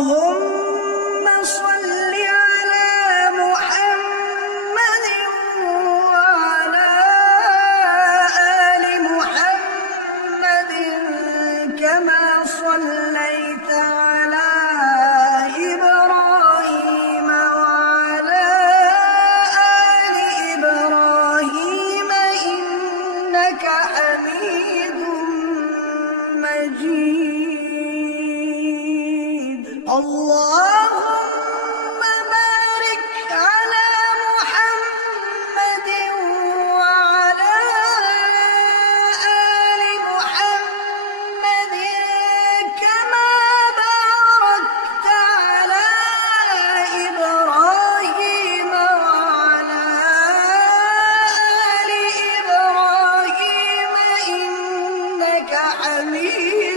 اللهم صل على محمد وعلى آل محمد كما صليت على إبراهيم وعلى آل إبراهيم إنك حميد مجيد. اللهم بارك على محمد وعلى آل محمد كما باركت على إبراهيم وعلى آل إبراهيم إنك حميد